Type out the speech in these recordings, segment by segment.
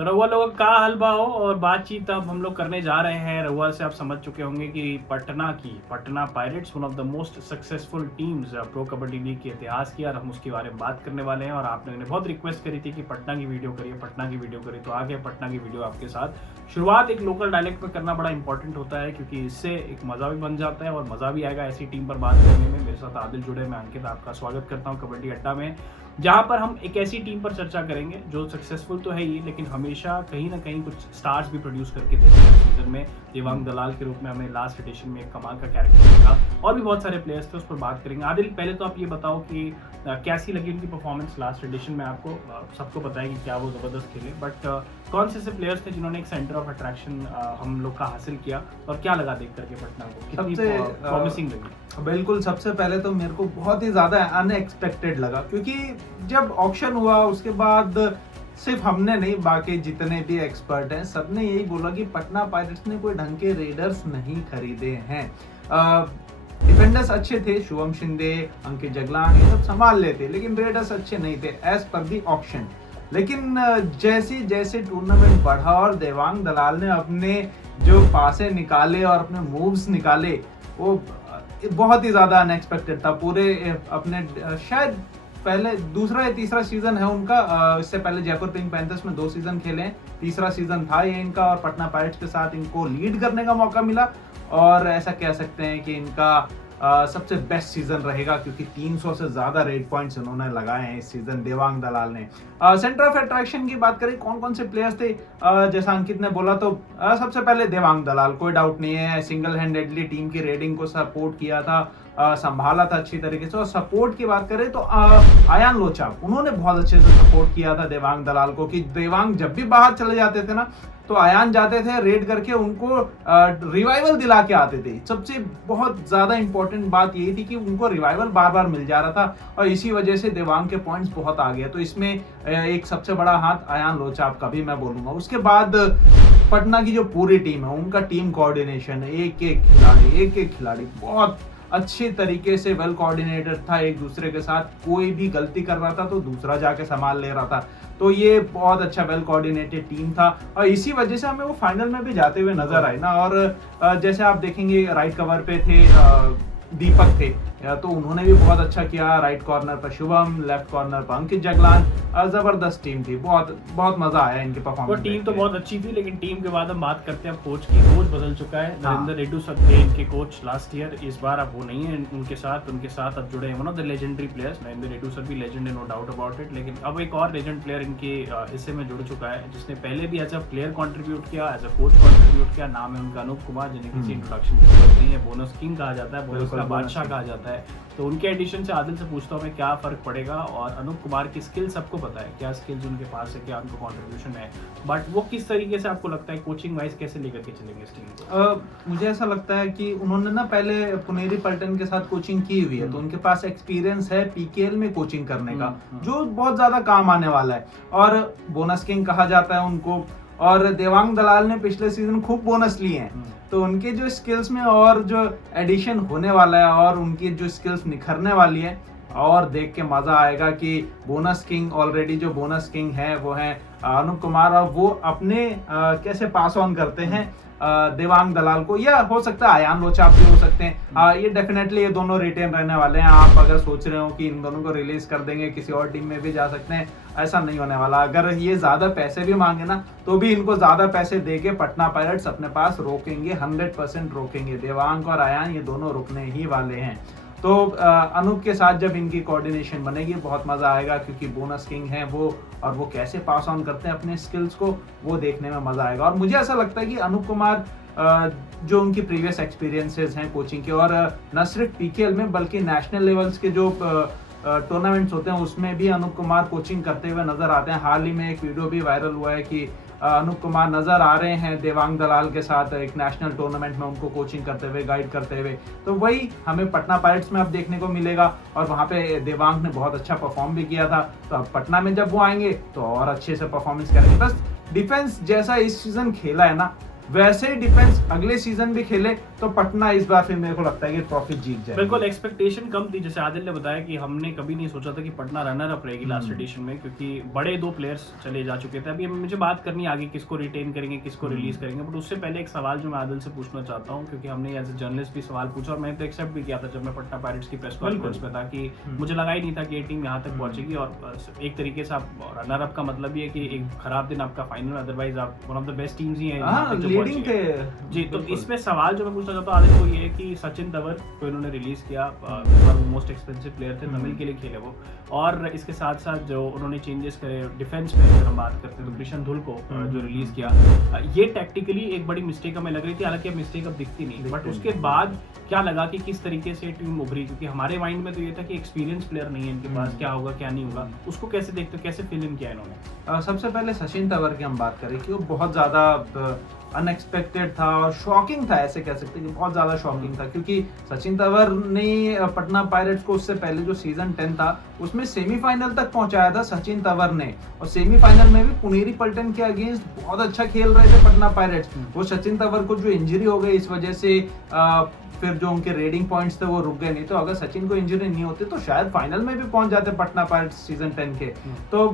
तो रउआ लोग का हाल बा हो और बातचीत अब हम लोग करने जा रहे हैं। रउआ से आप समझ चुके होंगे कि Patna pirates one of the most successful teams pro kabaddi league के इतिहास की, और हम उसके बारे में बात करने वाले हैं। और आपने उन्हें बहुत रिक्वेस्ट करी थी कि पटना की वीडियो करिए, तो आगे पटना की वीडियो आपके साथ। शुरुआत एक लोकल डायलेक्ट में करना बड़ा इंपॉर्टेंट होता है, क्योंकि इससे एक मजा भी बन जाता है और मजा भी आएगा ऐसी टीम पर बात करने में। मेरे साथ आदिल जुड़े, मैं अंकित आपका स्वागत करता हूँ कबड्डी अड्डा में, जहां पर हम एक ऐसी टीम पर चर्चा करेंगे जो सक्सेसफुल तो है ही, लेकिन हमेशा कहीं ना कहीं कुछ स्टार्स भी प्रोड्यूस करके देते हैं सीजन में। देवांग दलाल के रूप में हमें लास्ट एडिशन में एक कमाल का कैरेक्टर दिखा, और भी बहुत सारे प्लेयर्स थे, उस पर बात करेंगे। आदिल, पहले तो आप ये बताओ कि कैसी लगी उनकी परफॉर्मेंस लास्ट एडिशन में। आपको सबको पता है कि क्या वो जबरदस्त खेले, बट कौन से ऐसे प्लेयर्स थे जिन्होंने एक सेंटर ऑफ अट्रैक्शन हम लोग का हासिल किया, और क्या लगा देख करके पटना को, कितनी प्रॉमिसिंग लगी? बिल्कुल, सबसे पहले तो मेरे को बहुत ही ज्यादा अनएक्सपेक्टेड लगा, क्योंकि जब ऑक्शन हुआ उसके बाद सिर्फ हमने नहीं, बाकी जितने भी एक्सपर्ट हैं सबने यही बोला कि पटना पायरेट्स ने कोई ढंग के रेडर्स नहीं खरीदे हैं। डिफेंडर्स अच्छे थे, शुभम शिंदे, अंकित जगलान, ये सब संभाल लेते, लेकिन रेडर्स अच्छे नहीं थे एज पर दी ऑक्शन। लेकिन जैसे जैसे टूर्नामेंट बढ़ा और देवांग दलाल ने अपने जो पासे निकाले और अपने मूव्स निकाले, वो बहुत ही ज्यादा अनएक्सपेक्टेड था। पूरे अपने शायद पहले दूसरा या तीसरा सीजन है उनका, इससे पहले जयपुर पिंक पैंथर्स में 2 सीजन खेले हैं, तीसरा सीजन था ये इनका, और पटना पायरेट्स के साथ इनको लीड करने का मौका मिला। और ऐसा कह सकते हैं कि इनका सबसे बेस्ट सीजन रहेगा, क्योंकि 300 से ज्यादा रेड पॉइंट्स उन्होंने लगाए हैं इस सीजन देवांग दलाल ने। सेंटर ऑफ अट्रैक्शन की बात करें, कौन कौन से प्लेयर्स थे, जैसा अंकित ने बोला, तो सबसे पहले देवांग दलाल, कोई डाउट नहीं है, सिंगल हैंडेडली टीम की रेडिंग को सपोर्ट किया था, संभाला था अच्छी तरीके से। और सपोर्ट की बात करें तो आयान लोचा, उन्होंने बहुत अच्छे से सपोर्ट किया था देवांग दलाल को, कि देवांग जब भी बाहर चले जाते थे ना, तो आयान जाते थे रेड करके उनको रिवाइवल दिला के आते थे। सबसे बहुत ज्यादा इंपॉर्टेंट बात यही थी कि उनको रिवाइवल बार बार मिल जा रहा था, और इसी वजह से देवांग के पॉइंट्स बहुत आ गए। तो इसमें एक सबसे बड़ा हाथ आयान लोचाप का भी मैं बोलूंगा। उसके बाद पटना की जो पूरी टीम है, उनका टीम कोऑर्डिनेशन, एक एक खिलाड़ी बहुत अच्छे तरीके से वेल कोऑर्डिनेटेड था एक दूसरे के साथ। कोई भी गलती कर रहा था तो दूसरा जाके संभाल ले रहा था, तो ये बहुत अच्छा वेल कोऑर्डिनेटेड टीम था, और इसी वजह से हमें वो फाइनल में भी जाते हुए नजर आए ना। और जैसे आप देखेंगे राइट कवर पे थे दीपक थे, तो उन्होंने भी बहुत अच्छा किया। राइट कॉर्नर पर शुभम, लेफ्ट कॉर्नर पर अंकित जगलान, जबरदस्त टीम थी, बहुत मजा आया इनके परफॉर्मेंस। वो टीम तो बहुत अच्छी थी, लेकिन टीम के बाद हम बात करते हैं कोच की। कोच बदल चुका है, नरेंद्र रेड्डी सर थे इनके कोच लास्ट ईयर, इस बार अब वो नहीं है उनके साथ अब जुड़े हैं one of the legendary players. Narendra Reddy sir भी लेजेंड है, नो डाउट अबाउट इट, लेकिन अब एक और लेजेंड प्लेयर इनके हिस्से में जुड़ चुका है, जिसने पहले भी एज अ प्लेयर कॉन्ट्रीब्यूट किया, एज अ कोच कॉन्ट्रीब्यूट किया। नाम है उनका अनूप कुमार, जिन्हें किसी इंट्रोडक्शन की जरूरत नहीं है, बोनस किंग कहा जाता है, बोनस का बादशाह कहा जाता है। तो उनके एडिशन से आदिल से पूछता हूँ मैं, क्या फर्क पड़ेगा? और अनूप कुमार की स्किल सबको पता है, क्या स्किल्स उनके पास है, क्या उनका कंट्रीब्यूशन है, बट वो किस तरीके से आपको लगता है कोचिंग वाइज कैसे लेकर के चलेंगे इस टीम को? मुझे ऐसा लगता है कि उन्होंने ना पहले पुनेरी पल्टन के साथ कोचिंग की हुई है, तो उनके पास एक्सपीरियंस है पीकेएल में कोचिंग करने का, जो बहुत ज्यादा काम आने वाला है। और बोनस किंग कहा जाता है उनको, और देवांग दलाल ने पिछले सीजन खूब बोनस लिए हैं, तो उनके जो स्किल्स में और जो एडिशन होने वाला है और उनकी जो स्किल्स निखरने वाली है, और देख के मजा आएगा कि बोनस किंग, ऑलरेडी जो बोनस किंग है वो है अनूप कुमार, और वो अपने कैसे पास ऑन करते हैं देवांग दलाल को, या हो सकता है आयान लोचाप भी हो सकते हैं। ये डेफिनेटली ये दोनों रिटेन रहने वाले हैं। आप अगर सोच रहे हो कि इन दोनों को रिलीज कर देंगे, किसी और टीम में भी जा सकते हैं, ऐसा नहीं होने वाला। अगर ये ज्यादा पैसे भी मांगे ना, तो भी इनको ज्यादा पैसे देके पटना पायरेट्स अपने पास रोकेंगे, 100% रोकेंगे। देवांग और आयान ये दोनों रुकने ही वाले हैं। तो अनूप के साथ जब इनकी कोऑर्डिनेशन बनेगी बहुत मजा आएगा, क्योंकि बोनस किंग है वो, और वो कैसे पास ऑन करते हैं अपने स्किल्स को, वो देखने में मजा आएगा। और मुझे ऐसा लगता है कि अनूप कुमार जो उनकी प्रीवियस एक्सपीरियंसेस हैं कोचिंग के, और न सिर्फ पीकेएल में बल्कि नेशनल लेवल्स के जो टूर्नामेंट्स होते हैं उसमें भी अनूप कुमार कोचिंग करते हुए नजर आते हैं। हाल ही में एक वीडियो भी वायरल हुआ है कि अनूप कुमार नजर आ रहे हैं देवांग दलाल के साथ एक नेशनल टूर्नामेंट में, उनको कोचिंग करते हुए, गाइड करते हुए। तो वही हमें पटना पायरेट्स में अब देखने को मिलेगा, और वहां पे देवांग ने बहुत अच्छा परफॉर्म भी किया था, तो अब पटना में जब वो आएंगे तो और अच्छे से परफॉर्मेंस करेंगे। बस डिफेंस जैसा इस सीजन खेला है ना, वैसे ही डिफेंस अगले सीजन भी खेले तो पटना इस बार फिर मेरे को लगता है कि ट्रॉफी जीत जाए। बिल्कुल एक्सपेक्टेशन कम थी, जैसे आदिल ने बताया कि हमने कभी नहीं सोचा था कि पटना रनर अप रहेगी लास्ट एडिशन में, क्योंकि बड़े 2 प्लेयर्स चले जा चुके थे। अभी मुझे बात करनी है आगे किसको रिटेन करेंगे, किसको रिलीज करेंगे, बट उससे पहले एक सवाल जो मैं आदिल से पूछना चाहता हूँ, क्योंकि हमने एज ए जर्नलिस्ट भी सवाल पूछा और मैंने तो एक्सेप्ट भी किया था जब मैं पटना पायरेट्स की प्रेस कॉन्फ्रेंस में था कि मुझे लगा ही नहीं था कि ये टीम यहाँ तक पहुंचेगी। और एक तरीके से आप रनर अप का मतलब ये है कि एक खराब दिन आपका फाइनल, अदरवाइज आप one of the best teams ही हैं लीडिंग थे जी। तो इसमें सवाल जो मैं पूछना चाहता हूँ आदिल को ये है कि सचिन तंवर को इन्होंने रिलीज किया, मोस्ट एक्सपेंसिव प्लेयर थे, तमिल के लिए खेले वो, और इसके साथ साथ जो उन्होंने चेंजेस करे डिफेंस में अगर हम बात करते हैं तो कृष्ण धुल को जो रिलीज किया, ये टैक्टिकली एक बड़ी मिस्टेक हमें लग रही थी, हालांकि अब मिस्टेक अब दिखती नहीं, बट उसके बाद क्या लगा कि किस तरीके से टीम उभरी, क्योंकि हमारे माइंड में तो ये था कि एक्सपीरियंस प्लेयर नहीं है इनके पास, क्या होगा क्या नहीं होगा, उसको कैसे देखते हो, कैसे फिल इन किया इन्होंने? सबसे पहले सचिन तंवर की हम बात करें कि वो बहुत ज्यादा अनएक्सपेक्टेड था और शॉकिंग था, ऐसे कह सकते हैं कि बहुत ज्यादा शॉकिंग था, क्योंकि सचिन तंवर ने पटना पायरेट्स को उससे पहले जो सीजन 10 था उसमें सेमीफाइनल तक पहुंचाया था सचिन तंवर ने, और सेमीफाइनल में भी पुनेरी पल्टन के अगेंस्ट बहुत अच्छा खेल रहे थे पटना पायरेट्स। वो सचिन तंवर को जो इंजरी हो गई इस वजह से फिर जो उनके रेडिंग पॉइंट्स थे वो रुक गए, नहीं तो अगर सचिन को इंजरी नहीं होती तो शायद फाइनल में भी पहुंच जाते पटना पायरेट्स सीजन 10 के। तो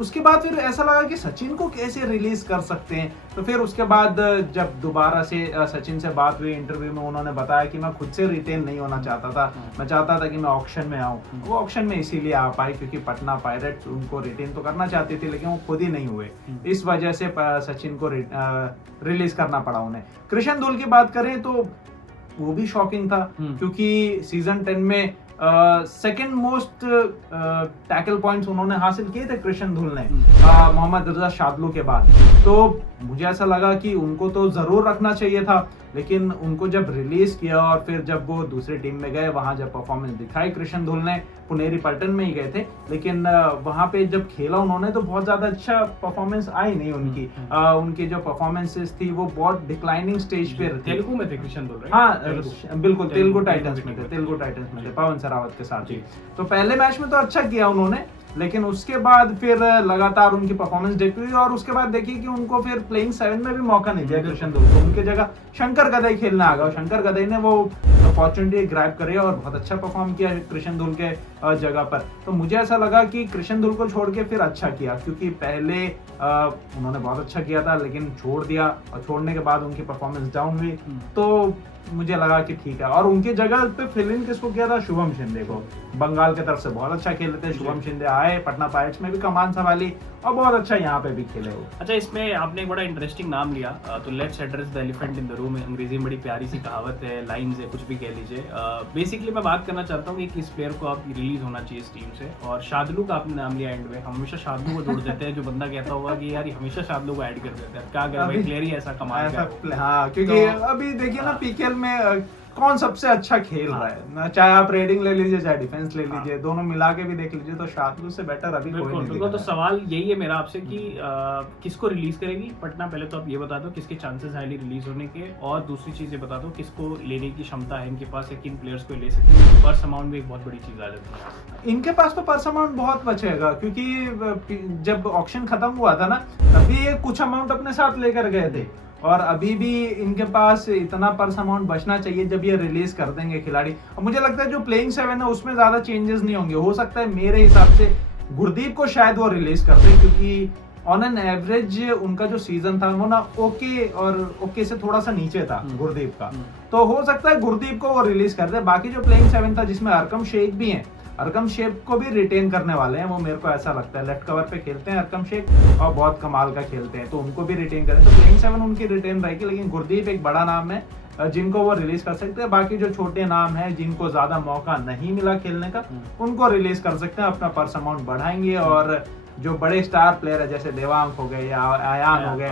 उसके बाद फिर ऐसा लगा कि सचिन को कैसे रिलीज कर सकते हैं, तो फिर उसके बाद जब दोबारा से सचिन से बात हुई इंटरव्यू में, उन्होंने बताया कि मैं खुद से रिटेन नहीं होना चाहता था, मैं चाहता था कि मैं ऑक्शन में आऊं। वो ऑक्शन में इसीलिए आ पाई क्योंकि पटना पायरेट्स उनको रिटेन तो करना चाहती थी लेकिन वो खुद ही नहीं हुए, इस वजह से सचिन को रिलीज करना पड़ा उन्हें। कृष्ण धुल की बात करें तो वो भी शॉकिंग था, क्योंकि सीजन 10 में सेकंड मोस्ट टैकल पॉइंट्स उन्होंने हासिल किए थे कृष्ण धुल ने मोहम्मद रजा शादलू के बाद। तो मुझे ऐसा लगा कि उनको तो जरूर रखना चाहिए था, लेकिन उनको जब रिलीज किया और फिर जब वो दूसरी टीम में गए, वहां जब परफॉर्मेंस दिखाई कृष्ण धुल ने, पुनेरी पल्टन में ही गए थे, लेकिन वहां पे जब खेला उन्होंने तो बहुत ज्यादा अच्छा परफॉर्मेंस आई नहीं उनकी। उनकी जो परफॉर्मेंसेस थी वो बहुत डिक्लाइनिंग स्टेज पे थे। तेलुगु में थे कृष्ण धुल, हाँ बिल्कुल, तेलुगु टाइटंस में थे पवन सरावत के साथ ही। तो पहले मैच में तो अच्छा किया उन्होंने, लेकिन उसके बाद फिर लगातार उनकी परफॉर्मेंस देखी हुई, और उसके बाद देखिए कि उनको फिर प्लेइंग 7 में भी मौका नहीं दिया कृष्ण धुल को, उनके जगह शंकर गदई खेलने आ गया। शंकर गदई ने वो अपॉर्चुनिटी ग्रैब करी और बहुत अच्छा परफॉर्म किया कृष्ण धुल के जगह पर। तो मुझे ऐसा लगा कि कृष्ण धुल को छोड़ के फिर अच्छा किया, क्योंकि पहले उन्होंने बहुत अच्छा किया था लेकिन छोड़ दिया, और छोड़ने के बाद उनकी परफॉर्मेंस डाउन हुई, तो मुझे लगा कि ठीक है। और उनकी जगह पे फिल इन किसको किया था? शुभम शिंदे को, बंगाल की तरफ से बहुत अच्छा खेले थे शुभम शिंदे, आए पटना पायरेट्स में भी कमान संभाली और बहुत अच्छा यहाँ पे भी खेले वो। अच्छा, इसमें आपने एक बड़ा इंटरेस्टिंग नाम लिया, तो let's address the elephant in the room. अंग्रेजी में बड़ी प्यारी सी कहावत है, लाइंस है, कुछ भी कह लीजिए। बेसिकली मैं बात करना चाहता हूँ कि किस प्लेयर को आप रिलीज होना चाहिए इस टीम से, और शादलू का आपने नाम लिया एंड में। हम हमेशा शादलू को जोड़ देते हैं, जो बंदा कहता होगा कि यार हमेशा शादलू को ऐड कर देते हैं, क्या कर भाई प्लेयर ही ऐसा कमाल का है। हाँ, क्योंकि अभी देखिए ना पीकेएल में कौन सबसे अच्छा खेल रहा है, चाहे आप रेडिंग ले लीजिए चाहे डिफेंस ले लीजिए, दोनों मिला के भी देख लीजिए, तो शादलू से बेटर अभी कोई नहीं दिख रहा है। तो सवाल यही है मेरा आपसे कि किसको रिलीज करेगी पटना, पहले तो आप ये बता दो किसके चांसेस हाईली रिलीज होने के, और दूसरी चीज ये बता दो किसको लेने की क्षमता है इनके पास, या किन प्लेयर्स को ले सकते हैं। पर्स अमाउंट भी एक बहुत बड़ी चीज आ जाती है इनके पास, तो पर्स अमाउंट बहुत बचेगा, क्योंकि जब ऑक्शन खत्म हुआ था ना तभी ये कुछ अमाउंट अपने साथ लेकर गए थे, और अभी भी इनके पास इतना पर्स अमाउंट बचना चाहिए जब ये रिलीज कर देंगे खिलाड़ी। और मुझे लगता है जो प्लेइंग 7 है उसमें ज्यादा चेंजेस नहीं होंगे, हो सकता है मेरे हिसाब से गुरदीप को शायद वो रिलीज कर दे, क्योंकि ऑन एन एवरेज उनका जो सीजन था वो ना ओके से थोड़ा सा नीचे था गुरदीप का, तो हो सकता है गुरदीप को वो रिलीज कर दे। बाकी जो प्लेइंग 7 था जिसमें अरकम शेख भी है, अरकम शेख को भी रिटेन करने वाले हैं वो, मेरे को ऐसा लगता है। लेफ्ट कवर पे खेलते हैं अरकम शेख और बहुत कमाल का खेलते हैं, तो उनको भी रिटेन करें, तो प्लेइंग 7 उनकी रिटेन रहेगी। लेकिन गुरदीप एक बड़ा नाम है जिनको वो रिलीज कर सकते हैं। बाकी जो छोटे नाम है जिनको ज्यादा मौका नहीं मिला खेलने का, उनको रिलीज कर सकते हैं, अपना पर्स अमाउंट बढ़ाएंगे, और जो बड़े स्टार प्लेयर है जैसे देवांग हो गए या आयान हो गए,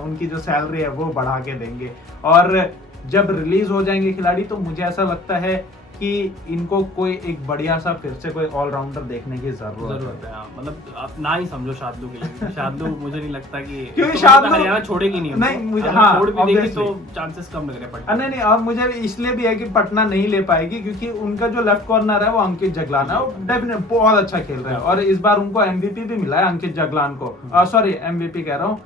उनकी जो सैलरी है वो बढ़ा के देंगे। और जब रिलीज हो जाएंगे खिलाड़ी तो मुझे ऐसा लगता है कि इनको कोई एक बढ़िया सा फिर से कोई ऑलराउंडर देखने की जरूरत है। मतलब आप ना ही समझो शादलू के लिए, शादलू मुझे नहीं लगता कि क्योंकि शादलू हरियाणा छोड़ेगी नहीं मुझे, हाँ, छोड़ भी देगी तो चांसेस कम लग रहे पटना। नहीं, अब मुझे इसलिए भी है कि पटना नहीं ले पाएगी क्योंकि उनका जो लेफ्ट कॉर्नर है वो अंकित जगलान है, वो डेफिनेटली बहुत अच्छा खेल रहा है, और इस बार उनको एमवीपी भी मिला है अंकित जगलान को, सॉरी एमवीपी कह रहा हूँ,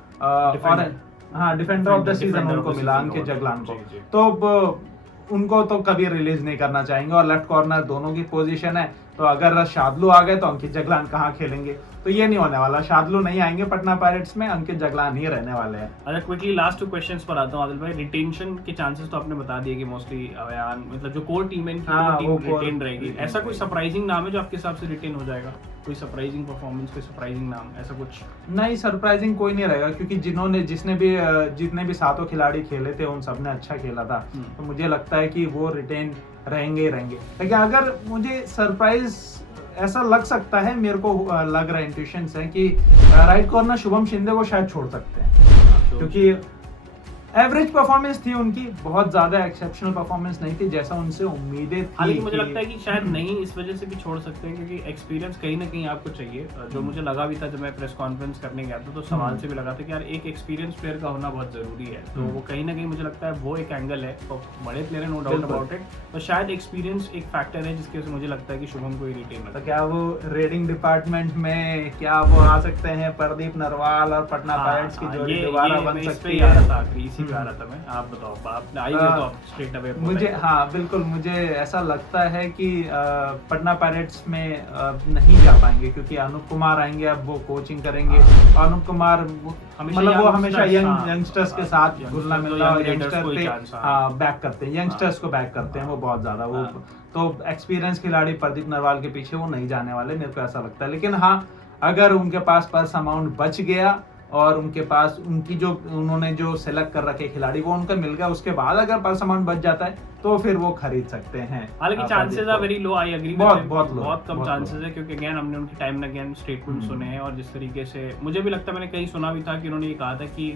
हाँ defender of the season Defender of उनको the मिला season अंकित award, जगलान को। जी, जी। तो अब उनको तो कभी रिलीज नहीं करना चाहेंगे, और लेफ्ट कॉर्नर दोनों की पोजीशन है, तो अगर शादलू आ गए तो अंकित जगलान कहाँ खेलेंगे, तो ये नहीं होने वाला। शादलू नहीं आएंगे पटना पायरेट्स में, अंकित जगलान ही रहने वाले हैं। अच्छा क्विकली लास्ट 2 क्वेश्चंस पर आता हूँ आदिल भाई। रिटेंशन के चांसेस तो आपने बता दिए कि मोस्टली अयान मतलब जो कोर टीम है इनकी हाँ, टीम वो core रिटेन रहेगी। retain ऐसा कोई रहेगी। सरप्राइजिंग नाम है जो आपके हिसाब से रिटेन हो जाएगा? कोई सरप्राइजिंग परफॉर्मेंस, कोई सरप्राइजिंग नाम, ऐसा कुछ? नहीं सरप्राइजिंग कोई नहीं रहेगा, क्योंकि जितने भी सातों खिलाड़ी खेले थे उन सबने अच्छा खेला था, तो मुझे लगता है कि वो रिटेन रहेंगे ही रहेंगे। लेकिन अगर मुझे सरप्राइज ऐसा लग सकता है, मेरे को लग रहा है, इंट्यूशंस है कि राइट कॉर्नर शुभम शिंदे को शायद छोड़ सकते हैं, क्योंकि एवरेज परफॉर्मेंस थी उनकी, बहुत ज्यादा एक्सेप्शनल परफॉर्मेंस नहीं थी जैसा उनसे उम्मीदें थी। हालांकि मुझे लगता है कि शायद नहीं इस वजह से भी छोड़ सकते हैं क्योंकि एक्सपीरियंस कहीं ना कहीं आपको चाहिए। जो मुझे लगा भी था जब मैं प्रेस कॉन्फ्रेंस करने गया था तो सवाल से भी लगा था कि यार एक एक्सपीरियंस प्लेयर का होना बहुत जरूरी है, तो वो कहीं ना कहीं मुझे लगता है वो एक एंगल है। तो बड़े प्लेयर है नो डाउट अबाउट इट, तो शायद एक्सपीरियंस एक फैक्टर है जिसकी वजह से मुझे लगता है कि शुभम को ही रिटेन तो क्या वो रेडिंग डिपार्टमेंट में क्या वो आ सकते हैं, प्रदीप नरवाल और पटना पायरेट्स की जोड़ी दोबारा बन सकती है? इसी पे आ रहा था मैं। आप बताओ, आप आई गए तो आप स्ट्रेट अवे मुझे हाँ बिल्कुल, मुझे ऐसा लगता है कि पटना पायरेट्स में नहीं जा पाएंगे, क्योंकि अनूप कुमार आएंगे, अब वो कोचिंग करेंगे। अनूप कुमार मतलब वो हमेशा यंगस्टर्स के साथ घुलना मिलना और यंगस्टर पे बैक करते हैं, यंगस्टर्स को बैक करते हैं वो बहुत ज्यादा। वो तो एक्सपीरियंस खिलाड़ी प्रदीप नरवाल के पीछे वो नहीं जाने वाले, मेरे को ऐसा लगता है। लेकिन हाँ, अगर उनके पास पर्स अमाउंट बच गया और उनके पास उनकी जो उन्होंने जो सेलेक्ट कर रखे खिलाड़ी वो उनका मिल गया, उसके बाद अगर पर्स अमाउंट बच जाता है तो फिर वो खरीद सकते हैं। हालांकि chances are very low, I agree, बहुत कम चांसेस है, क्योंकि अगेन हमने उनकी टाइम एंड अगेन स्टेटमेंट सुने हैं और जिस तरीके से मुझे भी लगता है, मैंने कहीं सुना भी था कि उन्होंने ये कहा था कि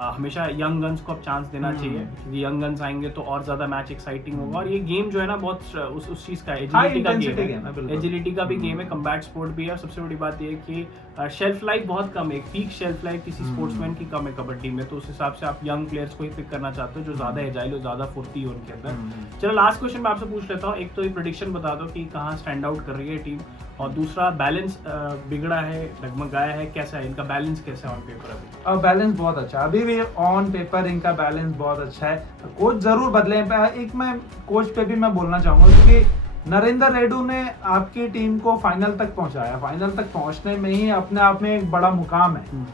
हमेशा यंग गन्स को अब चांस देना चाहिए, क्योंकि यंग गन्स आएंगे तो और ज्यादा मैच एक्साइटिंग होगा। और ये गेम जो है ना बहुत उस चीज का एजिलिटी का गेम है, एजिलिटी का भी गेम है, कम्बैट स्पोर्ट भी है। और सबसे बड़ी बात ये है कि शेल्फ लाइफ बहुत कम है, एक पीक शेल्फ लाइफ किसी स्पोर्ट्समैन की कम है कबड्डी में, तो उस हिसाब से आप यंग प्लेयर्स को ही पिक करना चाहते हो जो ज्यादा एजाइल हो, ज्यादा फुर्ती हो उनके अंदर। चलो लास्ट क्वेश्चन मैं आपसे पूछ लेता हूँ, एक तो ये प्रेडिक्शन बता दो कि कहाँ स्टैंड आउट कर रही है टीम, और दूसरा बैलेंस बिगड़ा है, डगमगाया है, कैसा है इनका बैलेंस, कैसा है ऑन पेपर? अभी बैलेंस बहुत अच्छा है, अभी भी ऑन पेपर इनका बैलेंस बहुत अच्छा है। कोच जरूर बदले, एक मैं कोच पे भी मैं बोलना चाहूंगा, क्योंकि नरेंद्र रेड्डू ने आपकी टीम को फाइनल तक पहुंचाया, फाइनल तक पहुंचने में ही अपने आप में एक बड़ा मुकाम है।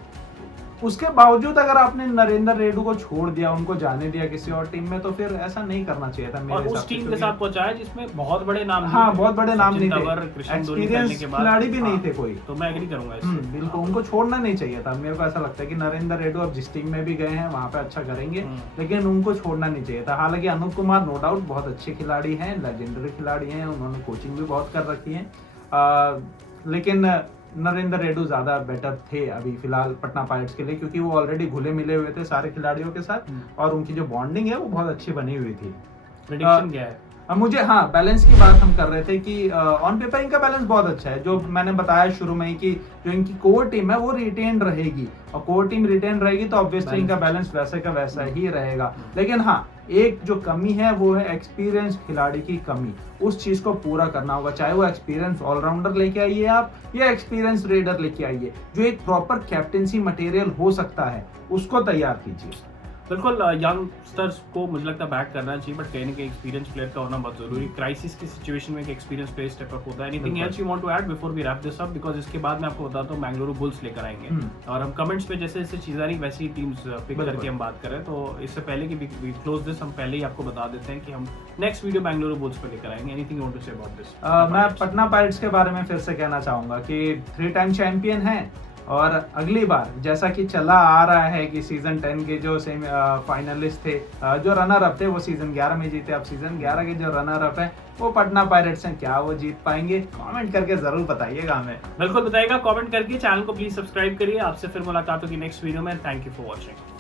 उसके बावजूद अगर आपने नरेंद्र रेड्डू को छोड़ दिया, उनको जाने दिया किसी और टीम में, तो फिर ऐसा नहीं करना चाहिए था मेरे हिसाब से। उस टीम के साथ पहुंचाया जिसमें बहुत बड़े नाम, हाँ बहुत बड़े नाम नहीं थे, एक्सपीरियंस खिलाड़ी भी नहीं थे कोई, तो मैं एग्री करूंगा बिल्कुल उनको छोड़ना नहीं चाहिए था। मेरे को ऐसा लगता है कि नरेंद्र रेड्डू अब जिस टीम में भी गए हैं वहां पे अच्छा करेंगे, लेकिन उनको छोड़ना नहीं चाहिए था। हालांकि अनूप कुमार नो डाउट बहुत अच्छे खिलाड़ी हैं, लेजेंडरी खिलाड़ी हैं, उन्होंने कोचिंग भी बहुत कर रखी है, लेकिन नरेंद्र रेड्डू ज्यादा बेटर थे अभी फिलहाल पटना पायरेट्स के लिए, क्योंकि वो ऑलरेडी घुले मिले हुए थे सारे खिलाड़ियों के साथ और उनकी जो बॉन्डिंग है वो बहुत अच्छी बनी हुई थी। प्रेडिक्शन क्या है? मुझे हाँ बैलेंस की बात हम कर रहे थे कि ऑन पेपर इनका बैलेंस बहुत अच्छा है, जो मैंने बताया शुरू में ही कि जो इनकी कोर टीम है वो रिटेन रहेगी, और कोर टीम रिटेन रहेगी तो ऑब्वियसली इनका बैलेंस वैसे का वैसा ही रहेगा। लेकिन हाँ, एक जो कमी है वो है एक्सपीरियंस खिलाड़ी की कमी, उस चीज को पूरा करना होगा, चाहे वो एक्सपीरियंस ऑलराउंडर लेके आइए आप या एक्सपीरियंस रेडर लेके आइए, जो एक प्रॉपर कैप्टेंसी मटेरियल हो सकता है उसको तैयार कीजिए। बिल्कुल, यंगस्टर्स को मुझे लगता है बैक करना चाहिए, बट कहीं ना कहीं एक्सपीरियंस प्लेयर का होना बहुत जरूरी। क्राइसिस की सिचुएशन में एक एक्सपीरियंस प्लेयर स्टेप अप होता है। Anything else you want to add before we wrap this up? Because इसके बाद मैं आपको बताता हूँ बेंगलुरु बुल्स लेकर आएंगे, और हम कमेंट्स पे जैसे जैसे चीजें आ रही वैसी ही टीम्स पिक करके हम बात करें। तो इससे पहले कि वी क्लोज दिस, हम पहले ही आपको बता देते हैं कि हम नेक्स्ट वीडियो बेंगलुरु बुल्स पे लेकर आएंगे। Anything you want to say about this? मैं पटना पायरेट्स के बारे में फिर से कहना चाहूंगा कि 3 टाइम चैंपियन है, और अगली बार जैसा कि चला आ रहा है कि सीजन 10 के जो फाइनलिस्ट थे, जो रनर अप थे, वो सीजन 11 में जीते। अब सीजन 11 के जो रनर अप है वो पटना पायरेट्स हैं, क्या वो जीत पाएंगे? कमेंट करके जरूर बताइएगा हमें। बिल्कुल बताइएगा कमेंट करके, चैनल को प्लीज सब्सक्राइब करिए। आपसे फिर मुलाकात होगी नेक्स्ट वीडियो में। Thank you for watching.